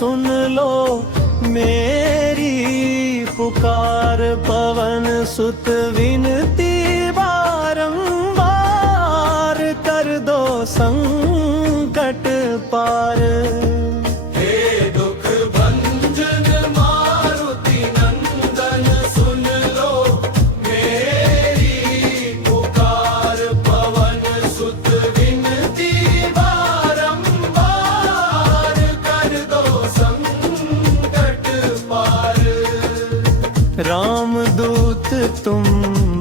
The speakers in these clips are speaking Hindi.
सुन लो मेरी पुकार। पवन सुत विनती बारंबार, कर दो संकट पार। रामदूत तुम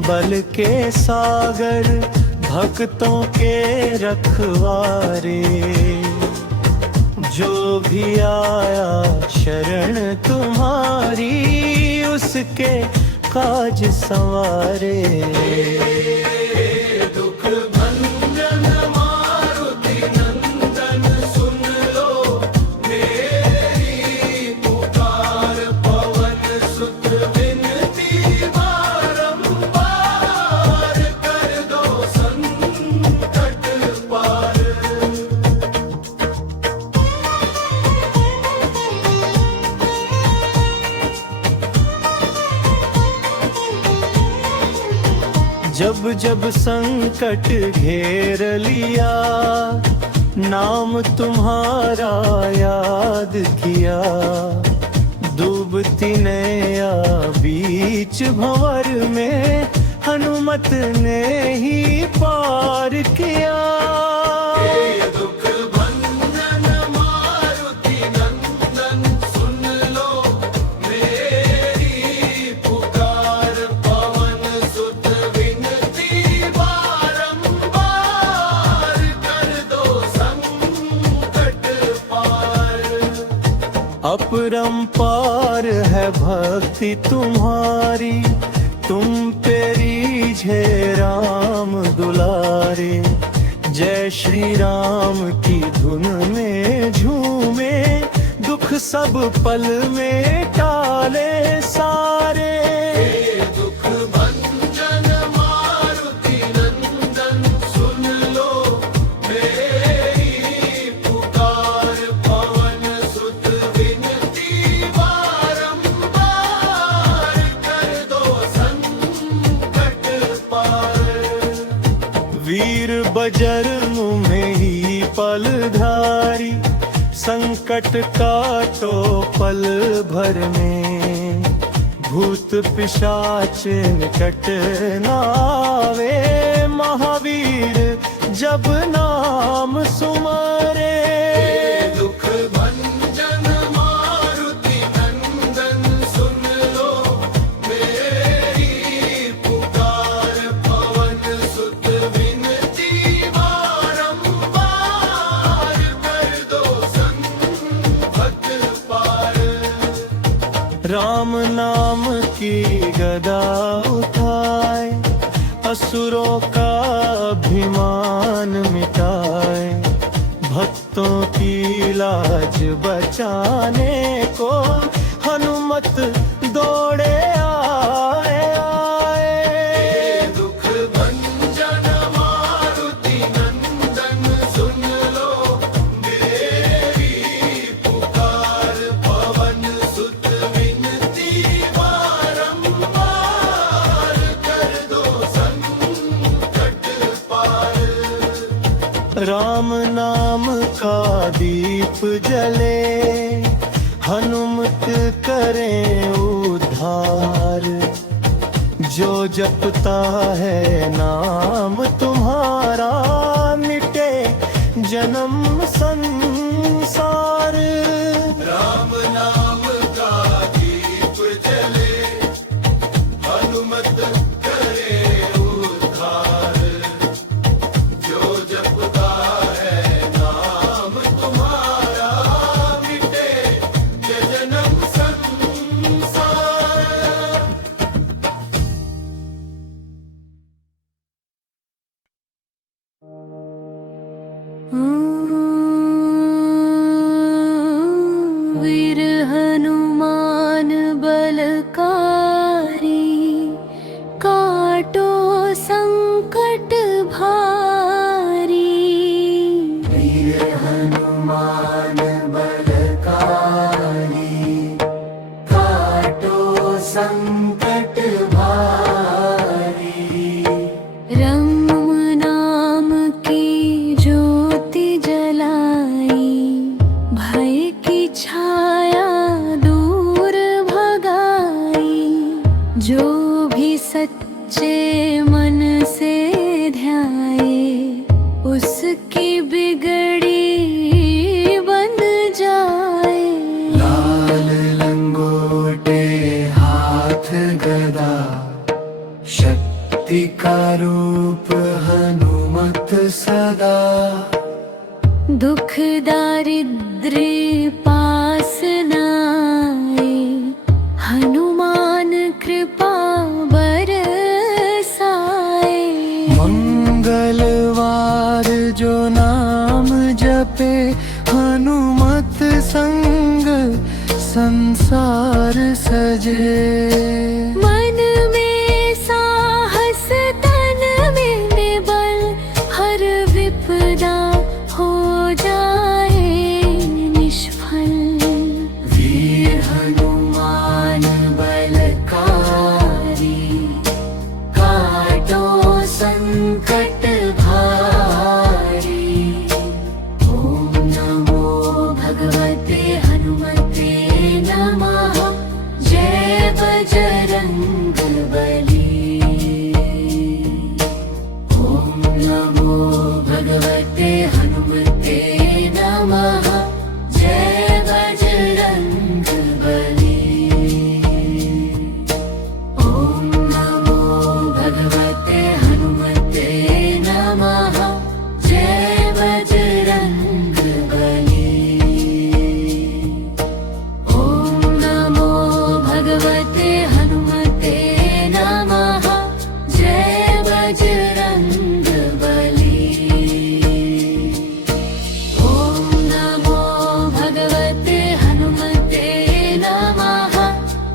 बल के सागर, भक्तों के रखवारे। जो भी आया शरण तुम्हारी, उसके काज संवारे। जब जब संकट घेर लिया, नाम तुम्हारा याद किया। डूबती नैया बीच भंवर में, हनुमत ने ही पार किया। अपरंपार है भक्ति तुम्हारी, तुम पे रीझे राम दुलारे। जय श्री राम की धुन में झूमे, दुख सब पल में टाले सारे। वीर बजर में ही पलधारी, संकट काटो पल भर में। भूत पिशाच निकट न आवे, महावीर जब नाम सुमारे। दुख भंजन मारुति नंदन, सुन लो मेरी पुकार। पवन सुत विनती बारंबार, कर दो संकट पार। राम नाम की गदा उठाए, असुरों का अभिमान मिटाए। भक्तों की लाज बचाने को, हनुमत दौड़े आए आए। दुख भंजन मारुति नंदन, सुन लो मेरी पुकार। पवन सुत विनती बारंबार, कर दो संकट पार। राम नाम का दीप जले, हनुमत करें उद्धार। जो जपता है नाम तुम्हारा, मिटे जन्म संसार। राम नाम का दीप जले, हनुमत करें उद्धार। जो जपता है नाम तुम्हारा, मिटे जन्म संसार। वीर हनुमान बलकारी, काटो संकट भारी। वीर हनुमान बलकारी, भय की छाया दूर भगाई, जो भी सच्चे मन से ध्याए उसकी बिगड़ी बन जाए। लाल लंगोटे हाथ गदा, शक्ति का रूप हनुमत सदा। दुख दारिद्र्य पास नाए, हनुमान कृपा बरसाए। मंगलवार जो नाम जपे, हनुमत संग संसार सजे। मन में साहस तन में बल, हर विपदा हो जाए निष्फल। वीर हनुमान बलकारी, काटो संकट भारी। ओम नमो भगवते हनुमते नमः। जय बजरंग बली। ओम नमो भगवते हनुमते नमः। जय बजरंग बली। ओम नमो भगवते हनुमते नमः। जय बजरंग बली। ओम नमो भगवते हनुमते नमः। जय बजरंग बली। ओम नमो भगवते हनुमते नमः।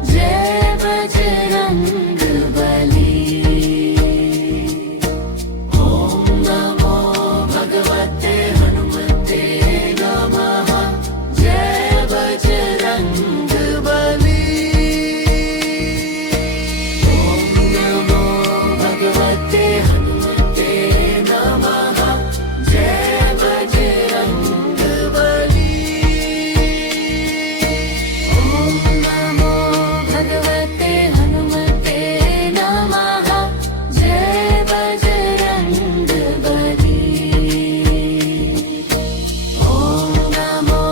जय बजरंग बली। ओम नमो भगवते हनुमते नमः। जय बजरंग बली। ओम नमो भगवते हनुमते नमः। जय बजरंग बली। ओम नमो भगवते हनुमते नमः। जय बजरंग बली। ओम नमो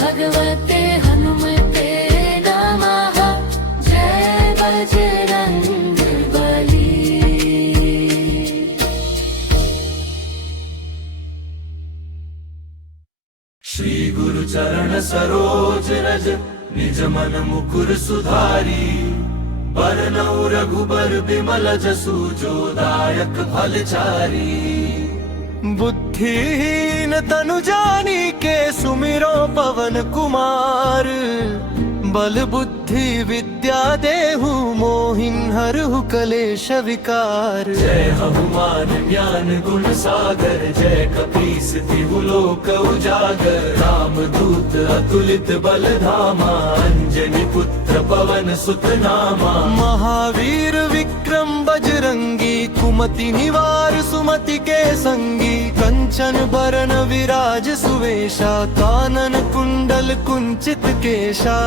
भगवते हनुमते नमः। जय बजरंग बली। श्री गुरु चरण सरोज रज, निज मन मुकुर सुधारी। बरनउँ रघुबर बिमल जसु, जो दायक फलचारी। बुद्धिहीन तनु जानिके, सुमिरो पवन कुमार। बल बुद्धि विद्या देहु, मोहिन हरहु कलेश विकार। जय हनुमान ज्ञान गुण सागर, जय कपीस तिहु लोक उजागर। राम दूत अतुलित बल धामा, अंजनी पुत्र पवन सुत नामा। महावीर विक्रम बजरंगी, कुमति निवार सुमति के संगी। कंचन बरन विराज सुवेशा, कानन कुंडल कुंचित केशा।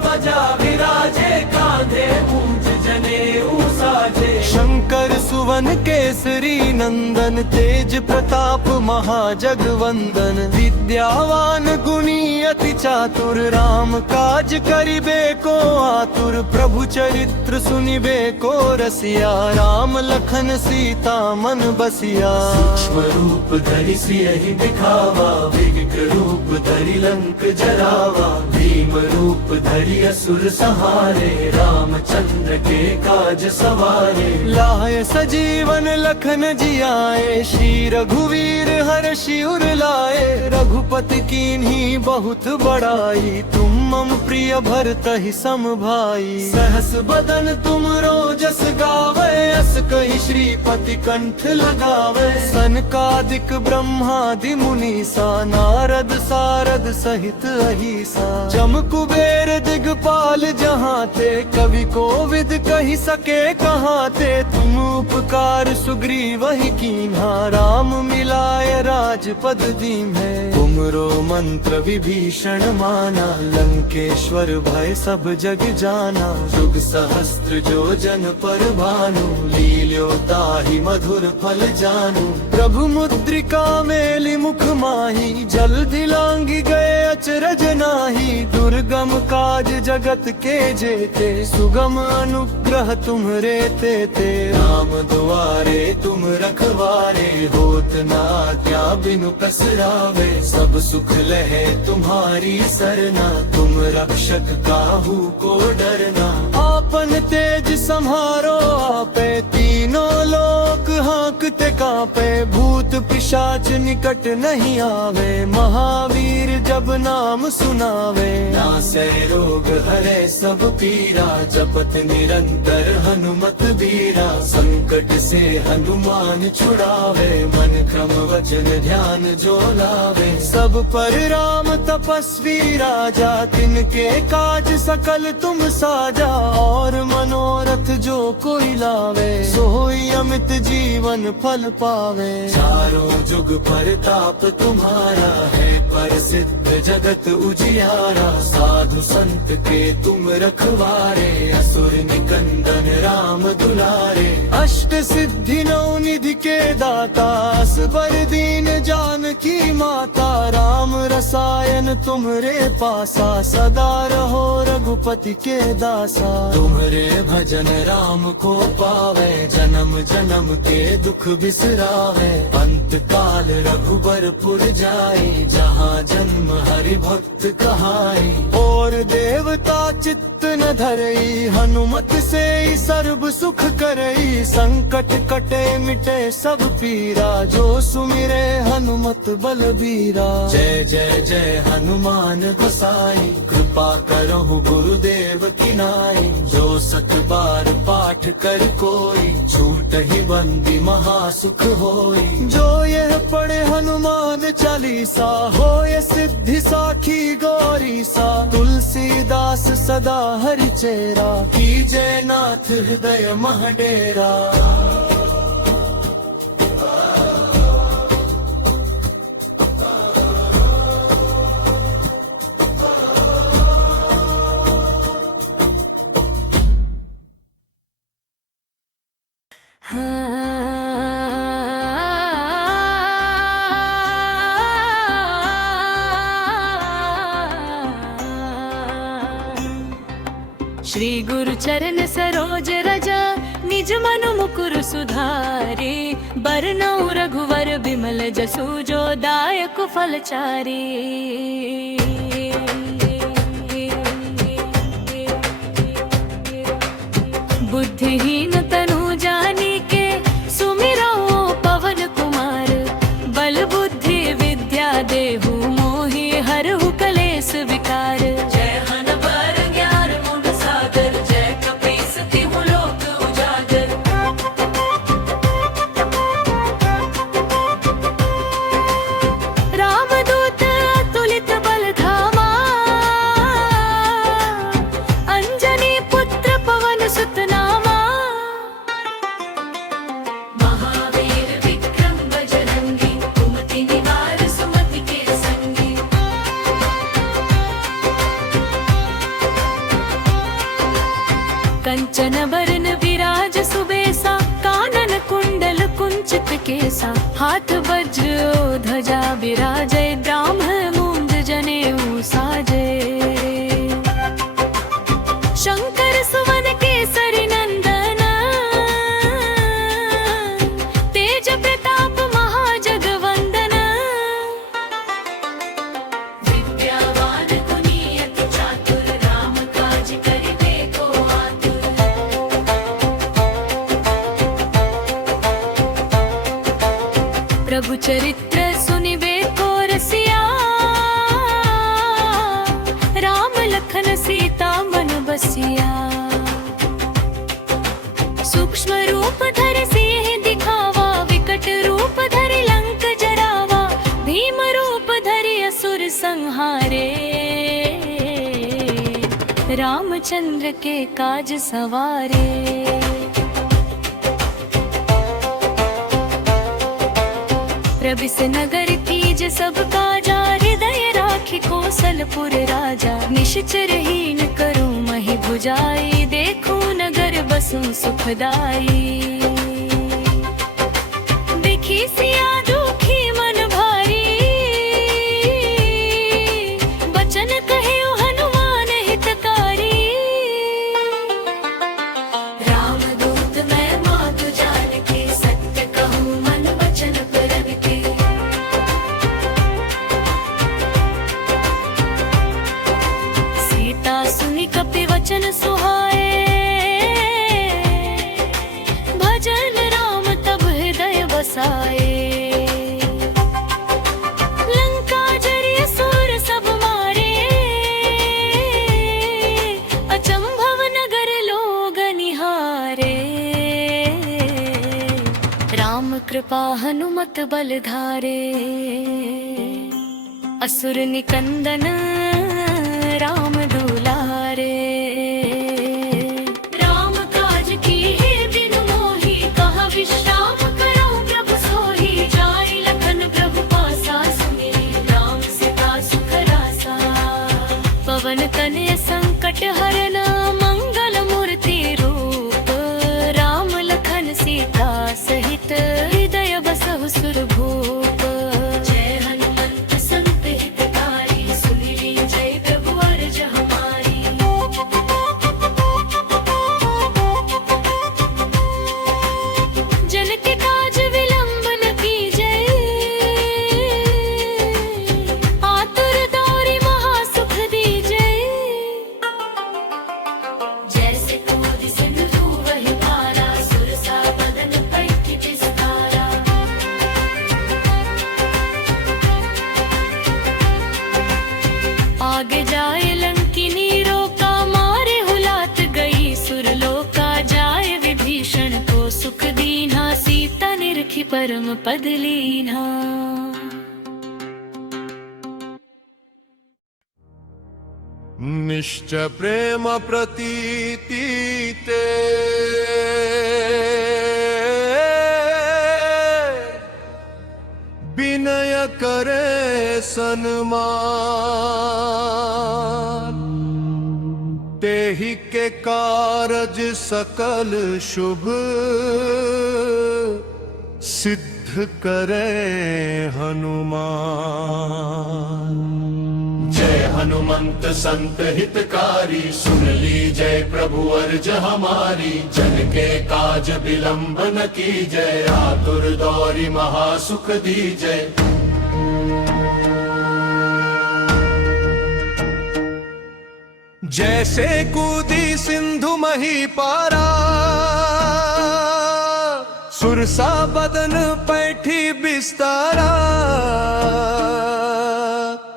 ध्वजा विराजे, कांधे मूंज जनेऊ साजे। शंकर सुवन केसरी नंदन, तेज प्रताप महाजगवंदन। विद्यावान गुणी अति चातुर, राम काज करिबे को आतुर। प्रभु चरित्र सुनिबे को रसिया, राम लखन सीता मन बसिया। सूक्ष्म रूप धरि सियहि दिखावा, विकट रूप धरि लंक जरावा। भीम रूप धरि असुर सहारे, रामचंद्र के काज सवारे। लाए सजीवन लखन जियाए, श्री रघुवीर हर्षि उर लाए। रघुपति कीन्ही बहुत बड़ाई, तुम मम प्रिय भरतहि सम भाई। सहस बदन तुम रोजस गावे, अस कहि श्रीपति कंठ लगावे। सनकादिक ब्रह्मादि मुनीसा, नारद सारद सहित अहिसा। जम कुबेर दिगपाल जहाँ ते, कवि कोविद कहि सके कहाँ ते। तुम तुम उपकार सुग्रीव ही कीन्हा, राम मिलाय राजपद दीन्हे। तुमरो मंत्र विभीषण माना, लंकेश्वर भय सब जग जाना। युग सहस्त्र जो जन पर भानु, लील्यो ताहि मधुर फल जानू। प्रभु मुद्रिका मेलि मुख माही, जल्दि लांघि गए अचरज नाही। दुर्गम काज जगत के जेते, सुगम अनुग्रह तुम्हरे तेते। राम दुआरे तुम रखवारे, होत ना क्या बिनु पसरावे। सब सुख लहे तुम्हारी सरना, तुम रक्षक काहू को डरना। आपन तेज सम्हारो आपे, तीनों लोक हाँकते कांपे। भूत पिशाच निकट नहीं आवे, महावीर जब नाम सुनावे। नासै रोग हरे सब पीरा, जपत निरंतर हनुमत बीरा। संकट से हनुमान छुड़ावे, मन क्रम वचन ध्यान जो लावे। सब पर राम तपस्वी राजा, तिनके काज सकल तुम साजा। और मनोरथ जो कोई लावे, सोई अमित जीवन फल पावे। चारों जुग परताप तुम्हारा है, प्रसिद्ध जगत उजियारा। साधु संत के तुम रखवारे, असुर निकंदन राम दुलारे। अष्ट सिद्धि नौ निधि के दाता, असबर दीन जानकी माता। राम रसायन तुम्हरे पासा, सदा रहो रघुपति के दासा। तुम्हरे भजन राम को पावे, जन्म जन्म के दुख बिसरावे। अंत काल रघुबरपुर जाई, जहाँ जन्म हरि भक्त कहाई। और देवता चित्त न धरई, हनुमत से ही सर्व सुख करई। संकट कटे मिटे सब पीरा, जो सुमिरे हनुमत बलबीरा। जय जय जय हनुमान गोसाई, कृपा करहु गुरुदेव की नाई। जो सत बार पाठ कर कोई, छूट ही बंदी महासुख होई। जो यह पढ़े हनुमान चालीसा, होय सिद्धि साखी गौरी सा। तुलसीदास सदा हरि चेरा, कीजय नाथ हृदय मह डेरा। श्री गुरु चरण सरोज रज, निज मनु मुकुर सुधारे। बरनउँ रघुवर बिमल जसु, जो दायक फलचारी। बुद्धिहीन तनु जानिके, सुमिरौ पवन कुमार। बल बुद्धि विद्या देहु मोहि, हरहु कलेस विकार। जय हनुमान ज्ञान गुण सागर, जय कपीस तिहु लोक उजागर। रामदूत अतुलित बल धामा, अंजनी पुत्र पवन सुत नामा। महावीर विक्रम बजरंगी, कुमति निवार सुमति के संगी। कंचन बरन विराज सुबेसा, कानन कुंडल कुंचित केसा। हाथ वज्र ध्वजा विराजय, ब्राह्मण मूंज जनेऊ साजे। शंकर सुवन केसरी नंदन, तेज प्रताप महाजगवंदन। विद्यावान गुणियति चातुर, राम काज करिबे को आतुर। प्रभु चरित्र सुनिबे को रसिया, राम लखन सीता मन बसिया। सूक्ष्म रूप धरि सिंह दिखावा, विकट रूप धरि लंक जरावा। भीम रूप धरि असुर संहारे, रामचंद्र के काज सवारे। प्रबिस नगर तीज सब काजा, हृदय राखी कौशलपुर राजा। निश्चर हीन करूं मही भुजाई, देखूं नगर बसूं सुखदाई। देखी सिया दुखी मन भारी, बचन कहे हनुमान हितकारी। राम दूत मैं मातु जानकी, सत्य कहूँ मन वचन प्रगति। सीता सुनि कपि वचन सुहाए, भजन राम तब हृदय बसाए। लंका जरिय सूर सब मारे, अचंभव नगर लोग निहारे। राम कृपा हनुमत बल धारे, असुर निकंदन राम दुलारे। राम काज की है बिनु मोही, कहा विश्राम करो प्रभु सोही। जाई लखन प्रभु पासा, सुमिरी राम सीता सुख रासा। पवन तनय संकट हरना, मंगल मूर्ति रूप। राम लखन सीता सहित, हृदय बसहु सुरभूप। जय हनुमंत संत हितकारी, सुमिरी जय प्रभु अर्ज हमारी। जन के काज विलंब न कीजय, आतुर दौरी महासुख दीजय। जैसे कूद सिंधु वही पारा, सुरसा बदन पैठी विस्तारा। आगे जाए लंकिनी रोका, मारे हुलात गई सुरलोका। जाए विभीषण को सुख दीना, सीता निरखी परम पद लीना। निश्चय प्रेम प्रतीति ते, विनय करे सन्मान। तेहि के कारज सकल शुभ, सिद्ध करे हनुमान। जय हनुमंत संत हितकारी, सुन ली जय प्रभु अर्ज हमारी। जन के काज विलंब न कीजय, आतुर दौरी महासुख दीजय। जैसे कूदी सिंधु मही पारा, सुरसा बदन पैठी बिस्तारा।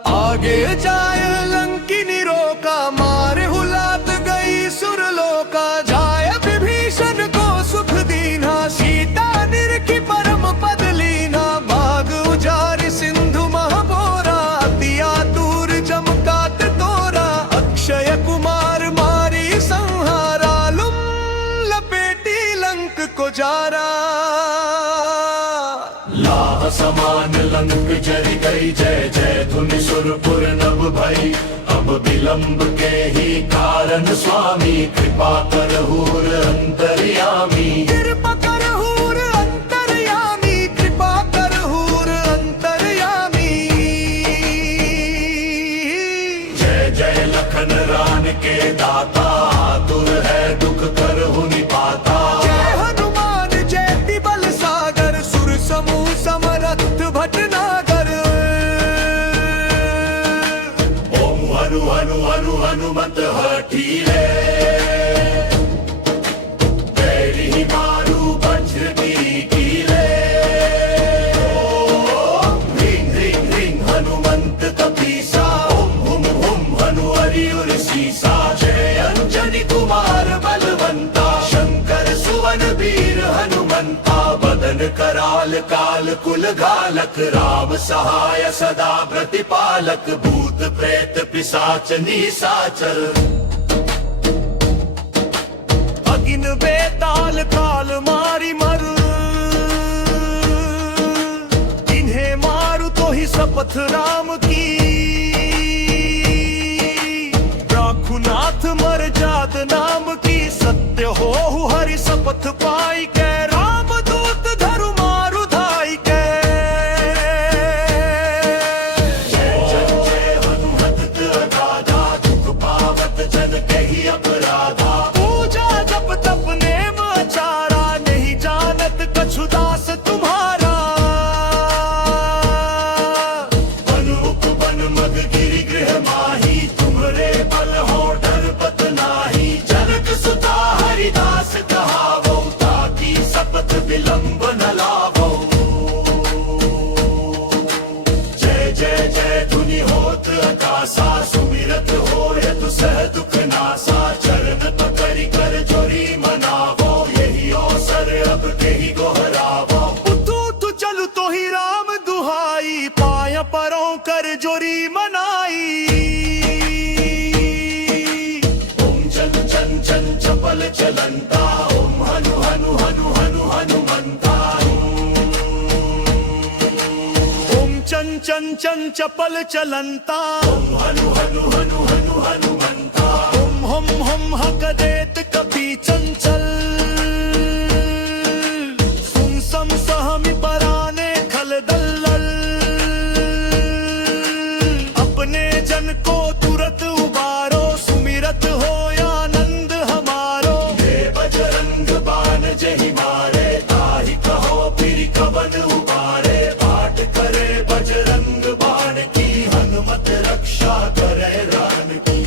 आगे जाए लंकिनी रोका, मारे हुलात गई सुरलोका। जाए विभीषण को सुख दीना, सीता निरखी परम पद लीना। भाग उजारि सिंधु महाबोरा, दिया दूर जमकात तोरा। अक्षय कुमार मारी संहारा, लुम लपेटी लंक को जारा। लाह समान लंक जरि गई, जय जय धुनि सुरपुर नभ भई। अब विलंब के ही कारण स्वामी, कृपा करहूर अंतर्यामी। कृपा करहूर अंतर्यामी, कृपा करहूर अंतर्यामी। जय जय लखन रान के दाता, आतुर है दुख करहु निपाता। जय हनुमान जयति बल सागर, सुर समूह समरथ भटनागर। ओम हनु हनु हनु हनुमत हठीले, बैरी मारू वज्र कीले। ओम ह्रीं ह्रीं ह्रीं हनुमंत तपीसा, ओम हुम हुम हनु हरिउर सीसा। जय अंजनी कुमार बलवंता, शंकर सुवन वीर हनुमंता। बदन कराल काल कुल घालक, राम सहाय सदा प्रतिपालक। भूत प्रेत पिशाच निशाचर, अगिन बेताल काल मारी मर। इन्हें ही शपथ राम की, राखुनाथ मर्याद नाम की, सत्य हो हरि शपथ पाई के, राम दूत धरु मारु धाई के। जय जय हनुमत अगाधा, दुख पावत जन कही अपराधा, पूजा जप तप नेम आचारा, नहीं जानत कछु दास तुम्हारा। अनुप बन मग गिरि गृह माही, तुम्हरे बल हो डर पत नाही, जनक सुता हरिदास कहावो, ताकि शपथ विलंब न लावो। जय जय जय धुनि होत आकाशा, सुमिरत होयत सह दुख नासा, चरण पकड़ि कर जोरी मनावो, यही अवसर अब कही गोहरावो। उठू तू चलू तो ही राम दुहाई, पाया परों कर जोरी मनाई। ओम चन चन चन चपल चलंता, ओम हनु हनु हनु हनु हनुमंता। ओम चन चन चन चपल चलंता, ओम हनु हनु हनु हनु हनुमंता। ओम हम हक देत कभी चंचल, सुन सम सहमि पराने खल दल्लल। अपने जन को तुरत उबारो, सुमिरत हो आनंद हमारो। हे बजरंग बान जहि मारे, ताहि कहो फिर कवन उबारे। पाठ करे बजरंग बाण की, हनुमत रक्षा करे रान की।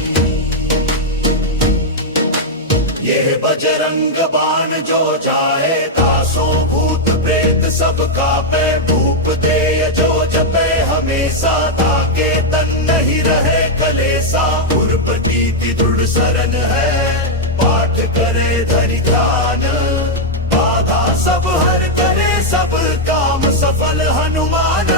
यह बजरंग बाण जो जाए, तासो भूत प्रेत सब कापे। भूप दे जो जपे हमेशा, ताके तन नहीं रहे कलेसा। पुरपति दृढ़ शरण है, पाठ करे धरि ध्यान। बाधा सब हर करे, सब काम सफल हनुमान।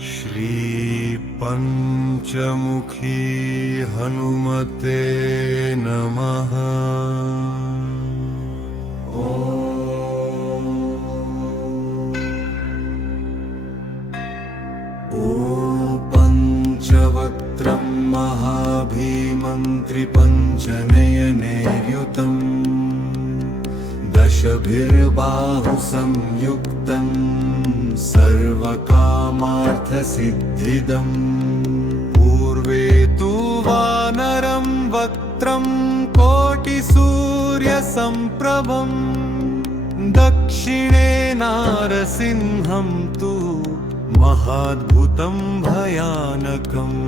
श्री पंचमुखी हनुमते नमः। पंचवक्त्रं महाभीमं त्रिपञ्चनयनैर्युतम्, दशभिर्बाहुसंयुक्तं सर्वकामार्थसिद्धिदम्। पूर्वे तु वानरं वक्त्रं कोटिसूर्यसम्प्रभं, दक्षिणे नारसिंहं तु महाद्भुतं भयानकम्।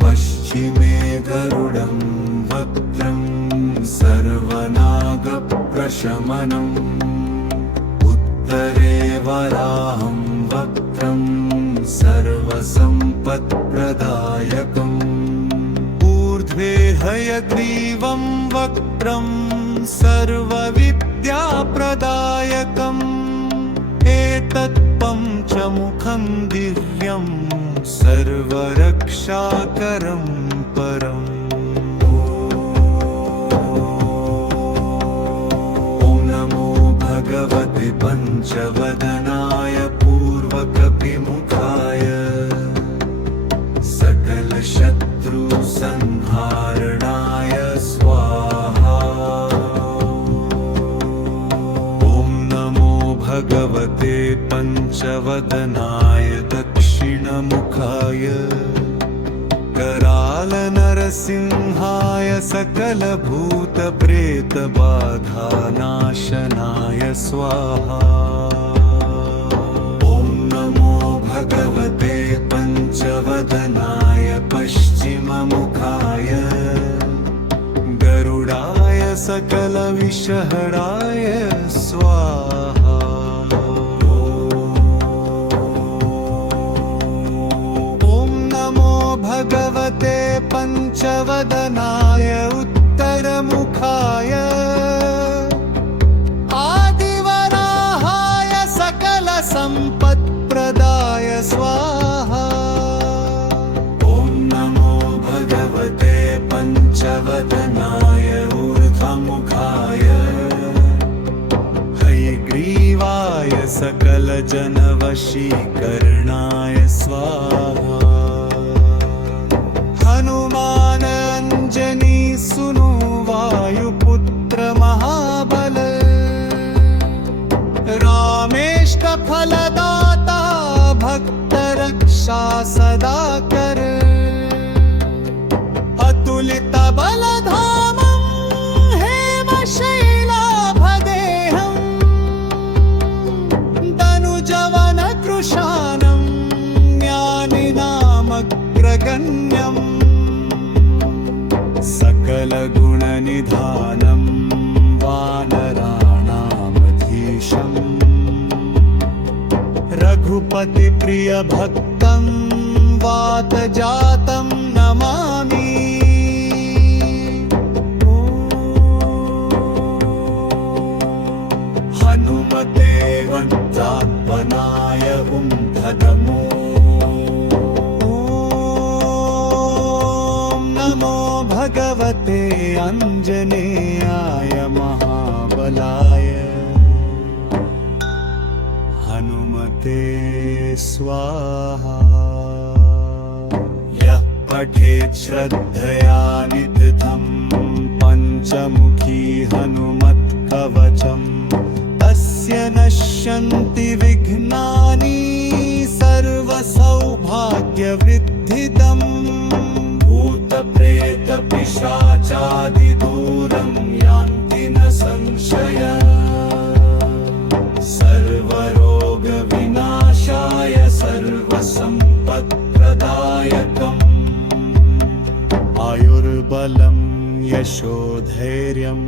पश्चिमे गरुडं वक्त्रं सर्वनागप्रशमनम्, उत्तरे वराहं वक्त्रं सर्वसम्पत्प्रदायकम्। ऊर्ध्वे हयग्रीवं वक्त्रं सर्वविद्याप्रदायकम्। एतत् पञ्चमुखं दिव्यं सर्वरक्षाकरं परम्। ॐ नमो भगवते पञ्चवदनाय, पूर्वकपिमुखाय, सकलशत्रुसंहारणाय स्वाहा। ॐ नमो भगवते पञ्चवदनाय, दक्षिणमुखाय, करालनरसिंहाय, सकलभूतप्रेतबाधानाशनाय स्वाहा। ॐ नमो भगवते पञ्चवदनाय, पश्चिममुखाय, गरुडाय, सकलविषहराय स्वाहा। ॐ नमो भगवते पञ्चवदनाय, उत्तरमुखाय, सकल जन वशीकरणाय स्वाहा। हनुमान अंजनी सुनु वायुपुत्र महाबल, रामेष्ट फलदाता भक्त रक्षा सदा कर। अतुलित बलधामं हेमशैलाभदेहं, दनुजवन कृशानं ज्ञानिनामग्रगण्यम्। सकल गुणनिधानं वानराणामधीशम्, रघुपति प्रिय भक्तं वातजातं नमामि। हनुमते वज्रात्मनाय उन्धतमो। नमो भगवते अंजनेयाय महाबलाय, हनुमते स्वाहा। यः पठेत् श्रद्धया नित्यं पंचमुखी हनुमत्कवचम्, तस्य नश्यन्ति विघ्नानि सर्वसौभाग्यवृद्धिदम्। भूतप्रेतपिशाचादिदूरं यान्ति न संशयः, सर्वरोगविनाशाय सर्वसम्पत्प्रदायकम्। आयुर्बलं यशोधैर्यं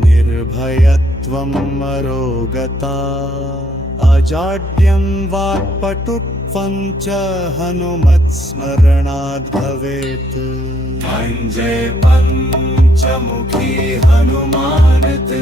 निर्भयत्वं अरोगता, अजाड्यं वाक्पटुत्वं च हनुमत्स्मरणाद् भवेत्। जय पंचमुखी हनुमानत्।